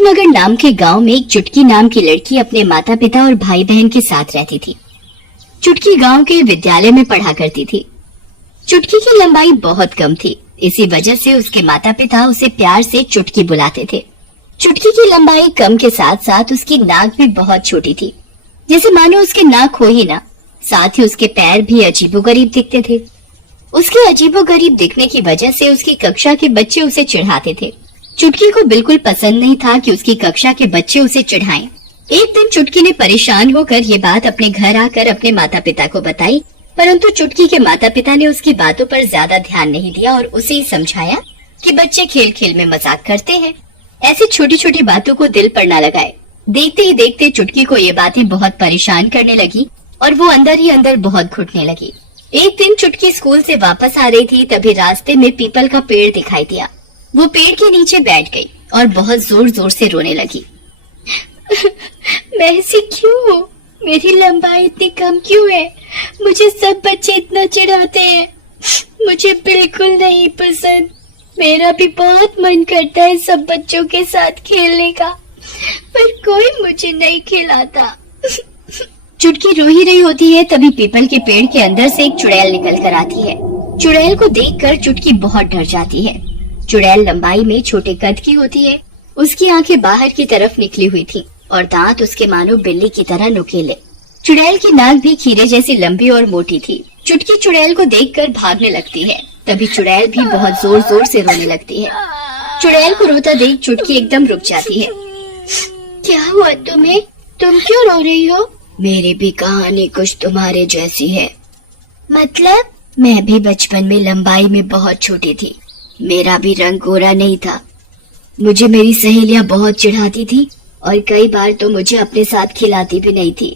माधव नगर नाम के गांव में एक चुटकी नाम की लड़की अपने माता पिता और भाई बहन के साथ रहती थी। चुटकी गांव के विद्यालय में पढ़ा करती थी। चुटकी की लंबाई बहुत कम थी, इसी वजह से उसके माता पिता उसे प्यार से चुटकी बुलाते थे। चुटकी की लंबाई कम के साथ साथ उसकी नाक भी बहुत छोटी थी, जैसे मानो उसके नाक हो ही ना। साथ ही उसके पैर भी अजीबोगरीब दिखते थे। उसके अजीबोगरीब दिखने की वजह से उसकी कक्षा के बच्चे उसे चिढ़ाते थे। चुटकी को बिल्कुल पसंद नहीं था कि उसकी कक्षा के बच्चे उसे चिढ़ाएं। एक दिन चुटकी ने परेशान होकर ये बात अपने घर आकर अपने माता पिता को बताई, परंतु चुटकी के माता पिता ने उसकी बातों पर ज्यादा ध्यान नहीं दिया और उसे ही समझाया कि बच्चे खेल खेल में मजाक करते हैं, ऐसी छोटी छोटी बातों को दिल पर न लगाए। देखते ही देखते चुटकी को ये बातें बहुत परेशान करने लगी और वो अंदर ही अंदर बहुत घुटने लगी। एक दिन चुटकी स्कूल से वापस आ रही थी, तभी रास्ते में पीपल का पेड़ दिखाई दिया। वो पेड़ के नीचे बैठ गई और बहुत जोर जोर से रोने लगी। मैं ऐसी क्यों हूँ? मेरी लंबाई इतनी कम क्यों है? मुझे सब बच्चे इतना चिढ़ाते हैं। मुझे बिल्कुल नहीं पसंद। मेरा भी बहुत मन करता है सब बच्चों के साथ खेलने का, पर कोई मुझे नहीं खिलाता। चुटकी रो ही रही होती है, तभी पीपल के पेड़ के अंदर से एक चुड़ैल निकल कर आती है। चुड़ैल को देखकर चुटकी बहुत डर जाती है। चुड़ैल लंबाई में छोटे कद की होती है। उसकी आंखें बाहर की तरफ निकली हुई थी और दांत उसके मानो बिल्ली की तरह नुकीले। चुड़ैल की नाक भी खीरे जैसी लंबी और मोटी थी। चुटकी चुड़ैल को देखकर भागने लगती है, तभी चुड़ैल भी बहुत जोर जोर से रोने लगती है। चुड़ैल को रोता देख चुटकी एकदम रुक जाती है। क्या हुआ तुम्हें? तुम क्यों रो रही हो? मेरी भी कहानी कुछ तुम्हारे जैसी है। मतलब? मैं भी बचपन में लंबाई में बहुत छोटी थी। मेरा भी रंग गोरा नहीं था। मुझे मेरी सहेलियां बहुत चिढ़ाती थी और कई बार तो मुझे अपने साथ खिलाती भी नहीं थी।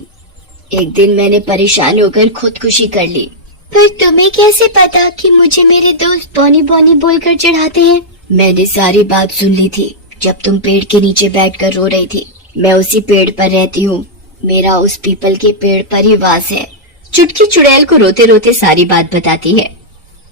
एक दिन मैंने परेशान होकर खुदकुशी कर ली। पर तुम्हें कैसे पता कि मुझे मेरे दोस्त बॉनी बॉनी बोलकर चिढ़ाते हैं? मैंने सारी बात सुन ली थी जब तुम पेड़ के नीचे बैठकर रो रही थी। मैं उसी पेड़ पर रहती हूँ। मेरा उस पीपल के पेड़ पर ही वास है। चुटकी चुड़ैल को रोते रोते सारी बात बताती है।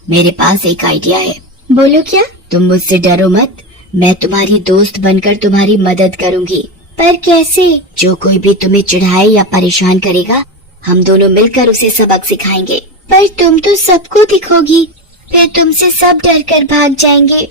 मेरे पास एक आइडिया है। बोलो क्या? तुम मुझसे डरो मत, मैं तुम्हारी दोस्त बनकर तुम्हारी मदद करूंगी। पर कैसे? जो कोई भी तुम्हें चिढ़ाए या परेशान करेगा, हम दोनों मिलकर उसे सबक सिखाएंगे। पर तुम तो सबको दिखोगी, फिर तुमसे सब डर कर भाग जाएंगे।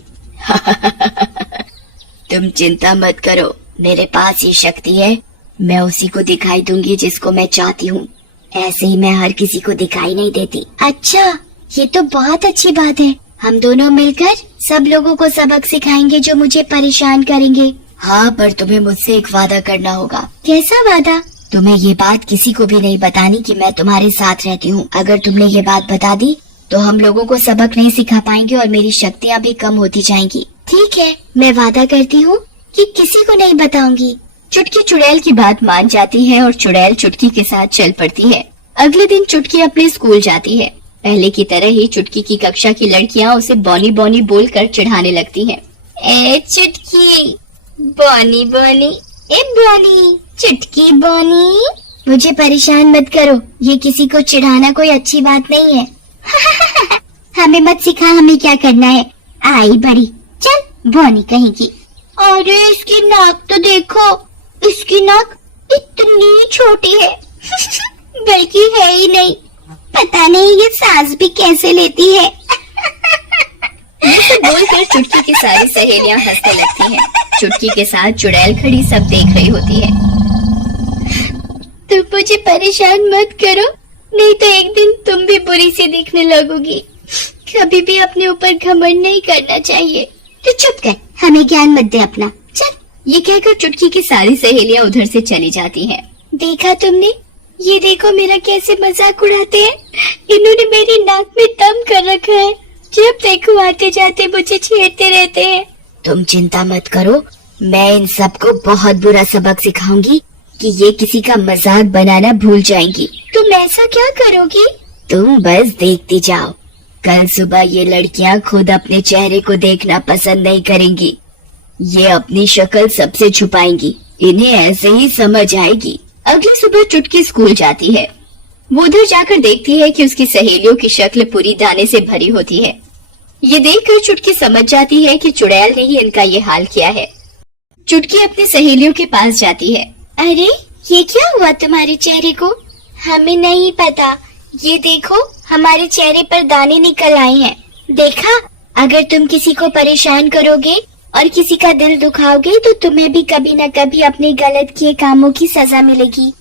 तुम चिंता मत करो, मेरे पास ये शक्ति है। मैं उसी को दिखाई दूंगी जिसको मैं चाहती हूँ। ऐसे ही मैं हर किसी को दिखाई नहीं देती। अच्छा, ये तो बहुत अच्छी बात है। हम दोनों मिलकर सब लोगों को सबक सिखाएंगे जो मुझे परेशान करेंगे। हाँ, पर तुम्हें मुझसे एक वादा करना होगा। कैसा वादा? तुम्हें ये बात किसी को भी नहीं बतानी कि मैं तुम्हारे साथ रहती हूँ। अगर तुमने ये बात बता दी तो हम लोगों को सबक नहीं सिखा पाएंगे और मेरी शक्तियाँ भी कम होती जाएंगी। ठीक है, मैं वादा करती हूँ कि किसी को नहीं बताऊंगी। चुटकी चुड़ैल की बात मान जाती है और चुड़ैल चुटकी के साथ चल पड़ती है। अगले दिन चुटकी अपने स्कूल जाती है। पहले की तरह ही चुटकी की कक्षा की लड़कियां उसे बॉनी बॉनी बोलकर चिढ़ाने लगती हैं। ए चुटकी, बॉनी बॉनी, ए बॉनी, चुटकी बॉनी। मुझे परेशान मत करो, ये किसी को चिढ़ाना कोई अच्छी बात नहीं है। हमें मत सिखा हमें क्या करना है। आई बड़ी, चल बॉनी कहीं की। अरे इसकी नाक तो देखो, इसकी नाक इतनी छोटी है। बल्कि है ही नहीं, पता नहीं ये सांस भी कैसे लेती है। ये बोलकर चुटकी की सारी सहेलियां हंसने लगती हैं। चुटकी के साथ चुड़ैल खड़ी सब देख रही होती है। तुम मुझे परेशान मत करो, नहीं तो एक दिन तुम भी बुरी सी दिखने लगोगी। कभी भी अपने ऊपर घमंड नहीं करना चाहिए। तो चुप कर, हमें ज्ञान मत दे अपना, चल। ये कहकर चुटकी की सारी सहेलियां उधर से चली जाती हैं। देखा तुमने, ये देखो मेरा कैसे मजाक उड़ाते हैं। इन्होंने मेरी नाक में दम कर रखा है। जब देखो आते जाते मुझे छेड़ते रहते हैं। तुम चिंता मत करो, मैं इन सबको बहुत बुरा सबक सिखाऊंगी कि ये किसी का मजाक बनाना भूल जाएंगी। तुम ऐसा क्या करोगी? तुम बस देखती जाओ। कल सुबह ये लड़कियां खुद अपने चेहरे को देखना पसंद नहीं करेंगी। ये अपनी शक्ल सबसे छुपाएंगी। इन्हें ऐसे ही समझ आएगी। अगली सुबह चुटकी स्कूल जाती है। वो उधर जाकर देखती है कि उसकी सहेलियों की शक्ल पूरी दाने से भरी होती है। ये देखकर चुटकी समझ जाती है कि चुड़ैल ने ही इनका ये हाल किया है। चुटकी अपनी सहेलियों के पास जाती है। अरे ये क्या हुआ तुम्हारे चेहरे को? हमें नहीं पता, ये देखो हमारे चेहरे पर दाने निकल आए हैं। देखा, अगर तुम किसी को परेशान करोगे और किसी का दिल दुखाओगे तो तुम्हें भी कभी न कभी अपने गलत किए कामों की सजा मिलेगी।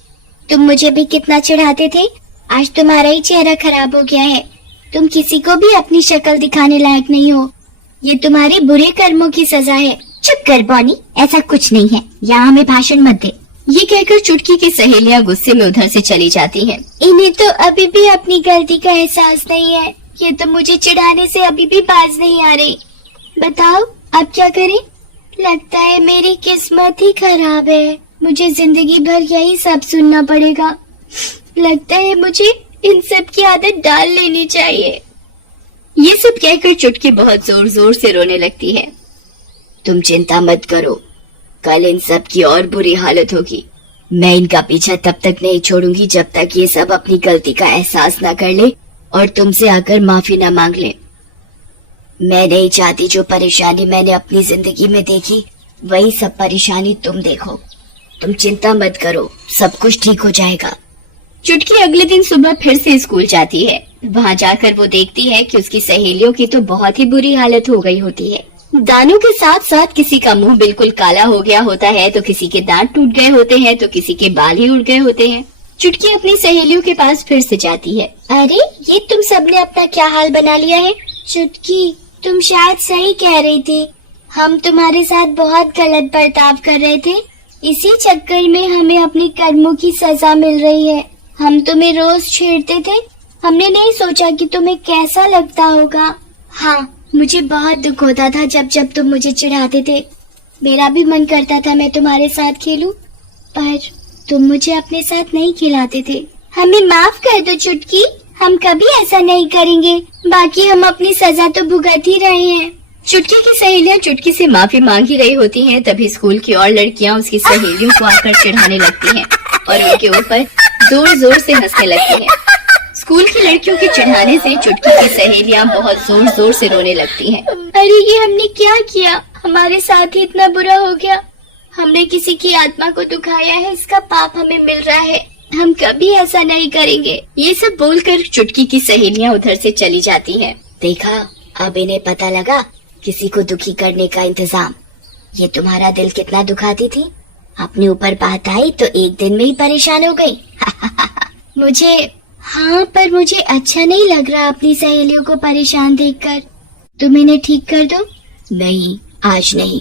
तुम मुझे भी कितना चिढ़ाते थे, आज तुम्हारा ही चेहरा खराब हो गया है। तुम किसी को भी अपनी शक्ल दिखाने लायक नहीं हो, ये तुम्हारे बुरे कर्मों की सजा है। चुप कर बॉनी, ऐसा कुछ नहीं है, यहाँ हमें भाषण मत दे। ये कहकर चुटकी की सहेलियां गुस्से में उधर से चली जाती हैं। इन्हें तो अभी भी अपनी गलती का एहसास नहीं है, ये तो मुझे चिढ़ाने से अभी भी बाज नहीं आ रही। बताओ अब क्या करें? लगता है मेरी किस्मत ही खराब है, मुझे जिंदगी भर यही सब सुनना पड़ेगा। लगता है मुझे इन सब की आदत डाल लेनी चाहिए। ये सब कहकर चुटकी बहुत जोर जोर से रोने लगती है। तुम चिंता मत करो, कल इन सब की और बुरी हालत होगी। मैं इनका पीछा तब तक नहीं छोड़ूंगी जब तक ये सब अपनी गलती का एहसास न कर ले और तुमसे आकर माफी न मांग ले। मैं नहीं चाहती जो परेशानी मैंने अपनी जिंदगी में देखी वही सब परेशानी तुम देखो। तुम चिंता मत करो, सब कुछ ठीक हो जाएगा। चुटकी अगले दिन सुबह फिर से स्कूल जाती है। वहाँ जाकर वो देखती है कि उसकी सहेलियों की तो बहुत ही बुरी हालत हो गई होती है। दानों के साथ साथ किसी का मुंह बिल्कुल काला हो गया होता है, तो किसी के दांत टूट गए होते हैं, तो किसी के बाल ही उड़ गए होते हैं। चुटकी अपनी सहेलियों के पास फिर से जाती है। अरे ये तुम सबने अपना क्या हाल बना लिया है? चुटकी, तुम शायद सही कह रही थी, हम तुम्हारे साथ बहुत गलत बर्ताव कर रहे थे, इसी चक्कर में हमें अपने कर्मों की सजा मिल रही है। हम तुम्हें रोज छेड़ते थे, हमने नहीं सोचा कि तुम्हें कैसा लगता होगा। हाँ, मुझे बहुत दुख होता था जब जब तुम मुझे चिढ़ाते थे। मेरा भी मन करता था मैं तुम्हारे साथ खेलूं, पर तुम मुझे अपने साथ नहीं खिलाते थे। हमें माफ कर दो चुटकी, हम कभी ऐसा नहीं करेंगे, बाकी हम अपनी सजा तो भुगत ही रहे हैं। चुटकी की सहेलियां चुटकी से माफी मांग ही रही होती हैं, तभी स्कूल की और लड़कियां उसकी सहेलियों को आकर चिढ़ाने लगती हैं और उनके ऊपर जोर जोर से हंसने लगती हैं। स्कूल की लड़कियों के चिढ़ाने से चुटकी की सहेलियां बहुत जोर जोर से रोने लगती हैं। अरे ये हमने क्या किया, हमारे साथ ही इतना बुरा हो गया। हमने किसी की आत्मा को दुखाया है, इसका पाप हमें मिल रहा है, हम कभी ऐसा नहीं करेंगे। ये सब बोलकर चुटकी की सहेलियां उधर से चली जाती हैं। देखा, अब इन्हें पता लगा किसी को दुखी करने का इंतजाम। ये तुम्हारा दिल कितना दुखाती थी, अपने ऊपर बात आई तो एक दिन में ही परेशान हो गई। हाँ, पर मुझे अच्छा नहीं लग रहा अपनी सहेलियों को परेशान देखकर। तुम इन्हें ठीक कर दो। नहीं, आज नहीं,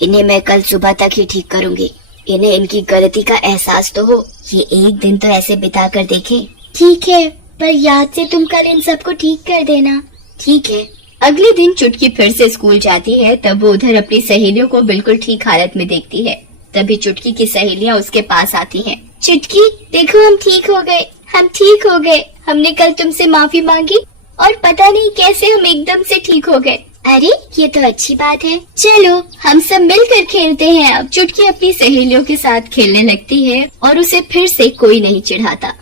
इन्हें मैं कल सुबह तक ही ठीक करूंगी। इन्हें इनकी गलती का एहसास तो हो, ये एक दिन तो ऐसे बिता कर देखें। ठीक है, पर याद से तुम कल इन सबको ठीक कर देना। ठीक है। अगले दिन चुटकी फिर से स्कूल जाती है, तब वो उधर अपनी सहेलियों को बिल्कुल ठीक हालत में देखती है। तभी चुटकी की सहेलियां उसके पास आती हैं। चुटकी, देखो हम ठीक हो गए, हम ठीक हो गए। हमने कल तुमसे माफी मांगी और पता नहीं कैसे हम एकदम से ठीक हो गए। अरे ये तो अच्छी बात है, चलो हम सब मिलकर खेलते हैं अब। चुटकी अपनी सहेलियों के साथ खेलने लगती है और उसे फिर से कोई नहीं चिढ़ाता।